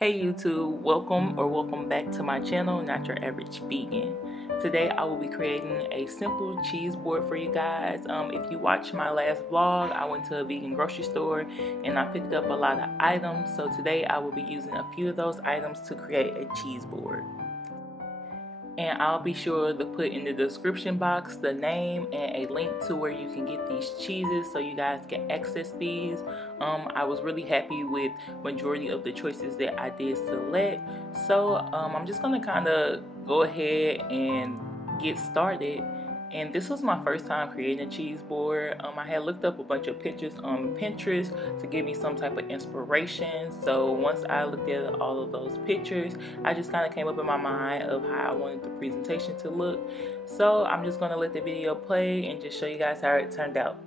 Hey YouTube, welcome back to my channel, Not Your Average Vegan. Today I will be creating a simple cheese board for you guys. If you watched my last vlog, I went to a vegan grocery store and I picked up a lot of items. So today I will be using a few of those items to create a cheese board. And I'll be sure to put in the description box the name and a link to where you can get these cheeses so you guys can access these. I was really happy with majority of the choices that I did select. So I'm just gonna kind of go ahead and get started. And this was my first time creating a cheese board. I had looked up a bunch of pictures on Pinterest to give me some type of inspiration. So once I looked at all of those pictures, I just kind of came up in my mind of how I wanted the presentation to look. So I'm just going to let the video play and just show you guys how it turned out.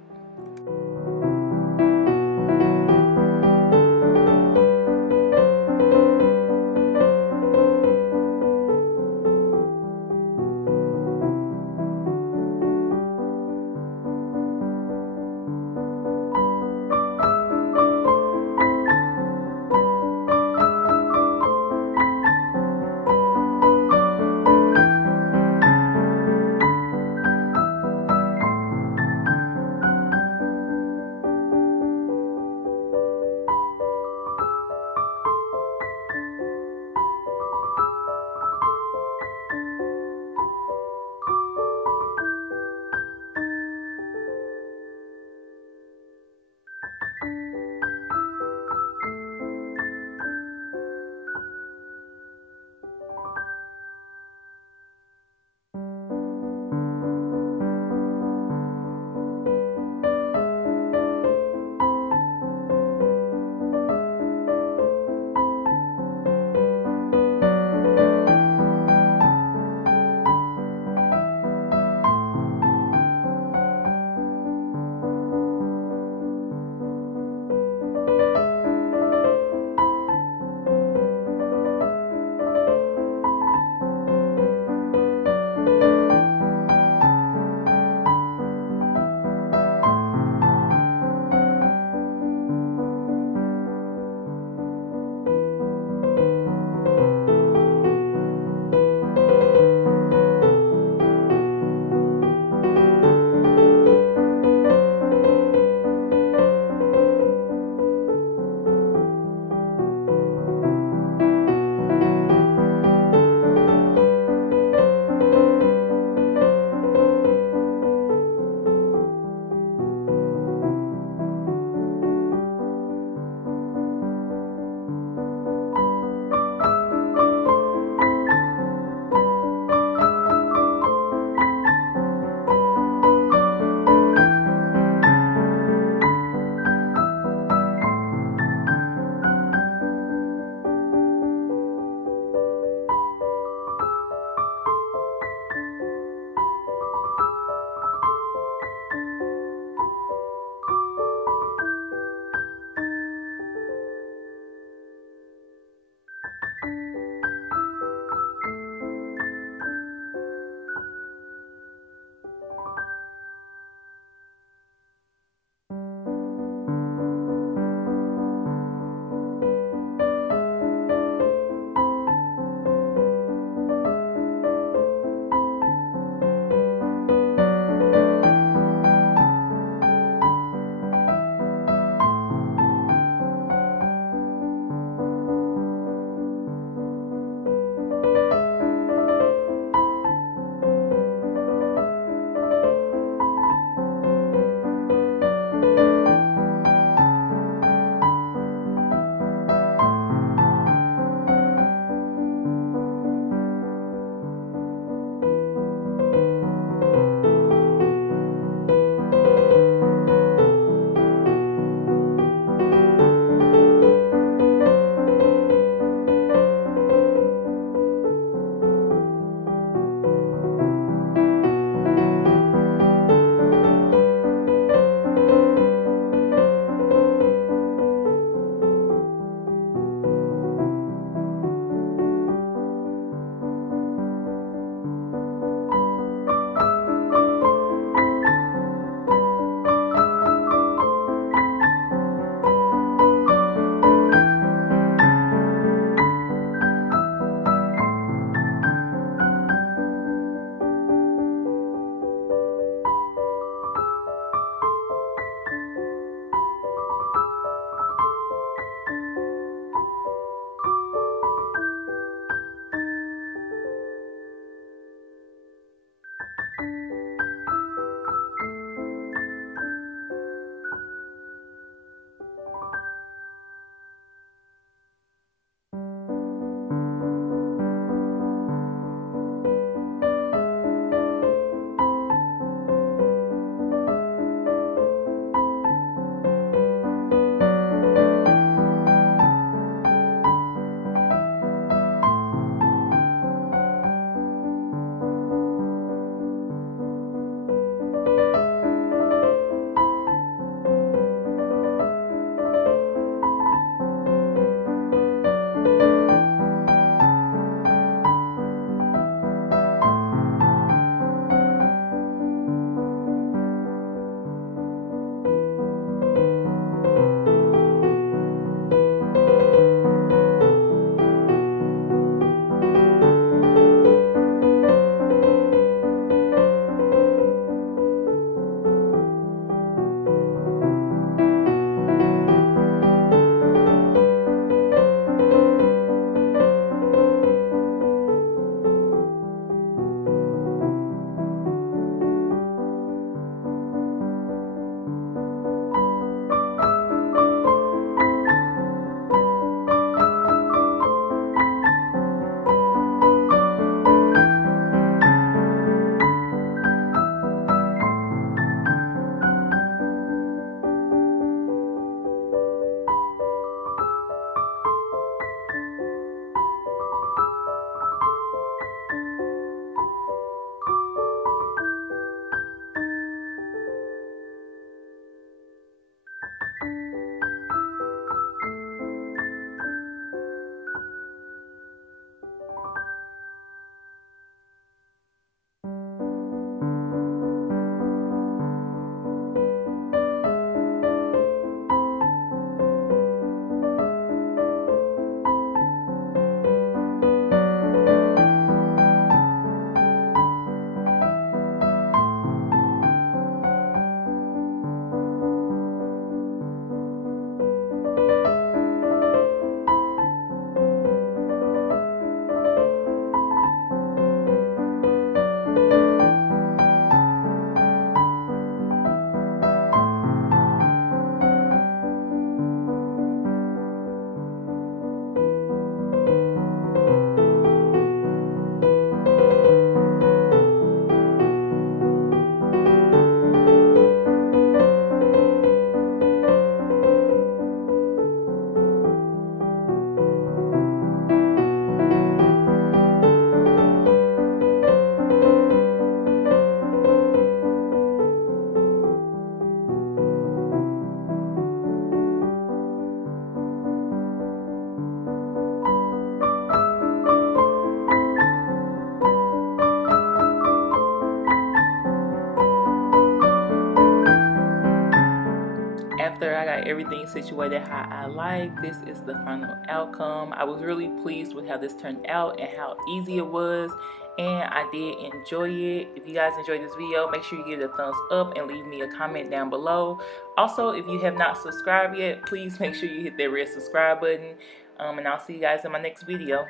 I got everything situated how I like. This is the final outcome. I was really pleased with how this turned out and how easy it was, and I did enjoy it. If you guys enjoyed this video, make sure you give it a thumbs up and leave me a comment down below. Also, if you have not subscribed yet, please make sure you hit that red subscribe button, and I'll see you guys in my next video.